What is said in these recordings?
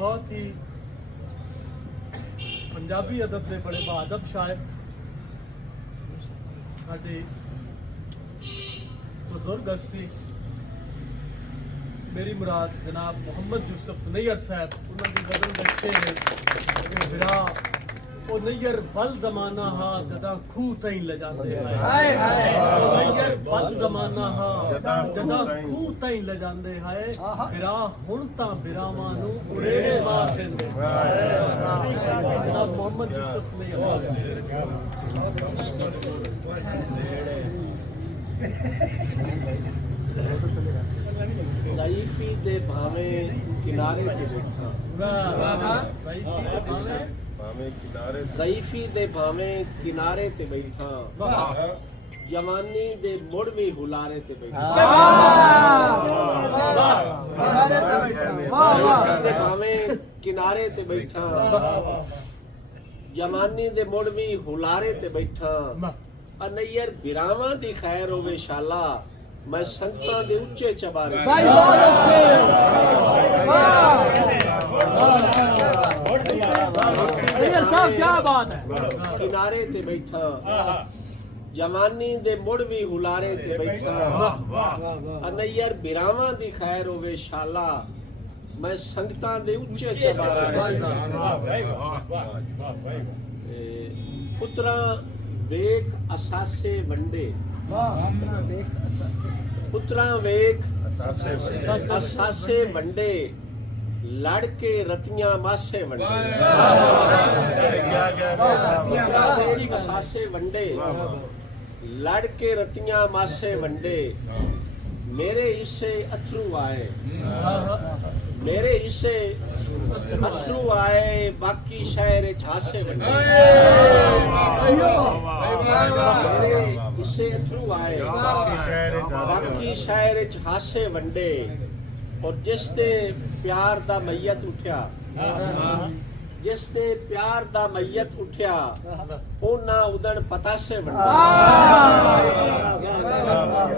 बहुत ही पंजाबी अदब के बड़े बहादब शायर साडे बुजुर्ग हस्ती मेरी मुराद जनाब मोहम्मद यूसुफ नैयर साहब उन्होंने गजल लिखे है बिरा ओ नैयर वल जमाना हा जदा खूह तई ले जाते हैं नैयर वल जमाना हा जदा खूह तई ले जाते हैं बिरा हुण तां बिरावां नूं उड़ेड़े मार देंदे जनाब मोहम्मद यूसुफ नैयर ज़ईफ़ी दे भावे किनारे ते बैठा ज़ईफ़ी दे भावे किनारे ते बैठा जवानी दे मुड़ भी हुलारे ते बैठा ज़ईफ़ी दे भावे किनारे ते बैठा जवानी दे मुड़ भी हुलारे ते बैठा अनैयर बिरावां दी खैर होवे शाला मैं संगतां दे उच्चे चबारे भाई बहुत अच्छे नैयर साहब क्या बात है किनारे ते बैठा जवानी दे मुड़ भी हुलारे ते बैठा अनैयर बिरावां दी खैर होवे शाला मैं संगतां दे उच्चे चबारे पुत्रा वेख असासे वंडे पुत्रा वेख असासे वंडे लड़ के रतियां मासे वंडे पुत्रा वेख असासे वंडे लड़ के रतियां मासे वंडे मेरे हिस्से अथरू आए मेरे हिस्से अथरू आए बाकी शहर झांसे वंडे मेरे हिस्से अथरू आए बाकी शहर झांसे वंडे और जिस दे प्यार दा मैयत उठ्या जिस दे प्यार दा मैयत उठ्या ओना उदण पतासे वंडे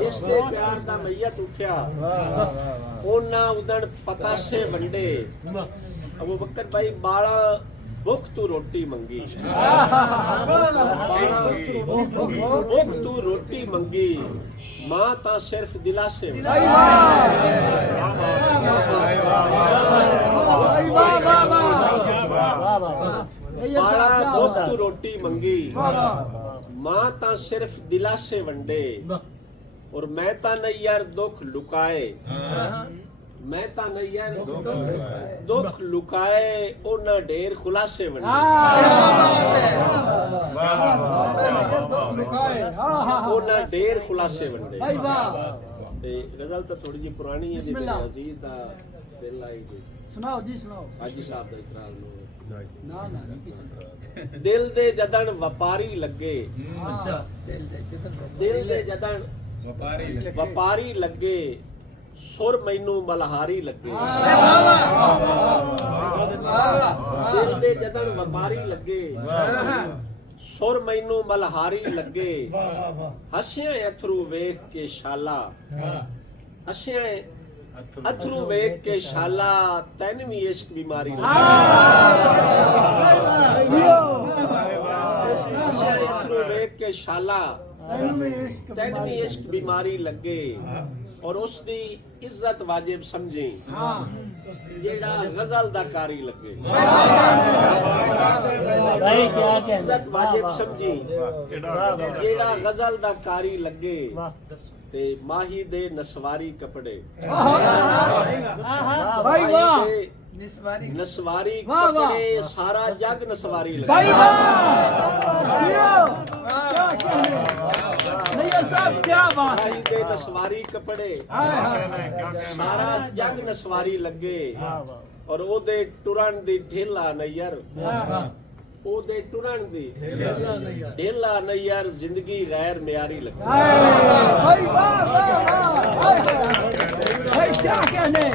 जिस दे प्यार दा मैयत उठ्या ओना उदण पतासे वंडे अबू बकर भाई बाला भुख तू रोटी मंगी भुख तू रोटी मंगी मां ता सिर्फ दिलासे बाला भुख तू रोटी मंगी मां ता सिर्फ दिलासे वंडे और मैं ता नैयर दुख लुकाए मैं ता नैयर दुख लुकाए ओना ढेर खुलासे वंडे ओना ढेर खुलासे वंडे ते गजल तो थोड़ी जी पुरानी है जी अजीज दा दिल आई गई सुनाओ जी सुनाओ हाजी साहब दा इतराज ना दिल दे जदन व्यापारी लगे अच्छा दिल दे जदन व्यापारी लगे सुर मैनू मलहारी लगे दिल दे जदन व्यापारी लगे सुर मैनू मलहारी लगे हसिया अथरू वेख के शाला हसिया अथरू वेख के शाला तैन भी इश्क बीमारी हसिया अथरू वेख के शाला तैन भी इश्क बीमारी लगे और उसकी इज्जत वाजिब समझी जेड़ा गजल दा कारी लगे इज्जत वाजिब समझी जेड़ा गजल दा कारी लगे ते माही दे नसवारी कपड़े नसवारी कपड़े सारा जग नसवारी लगे नैयर साहब क्या बात है माही दे नसवारी कपड़े सारा जग नसवारी लगे और ओदे टुरन दी ढेला नैयर ओदे टुरन दी ढेला नैयर जिंदगी गैर म्यारी लगे भाई क्या कहने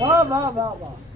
वाह वाह वाह वाह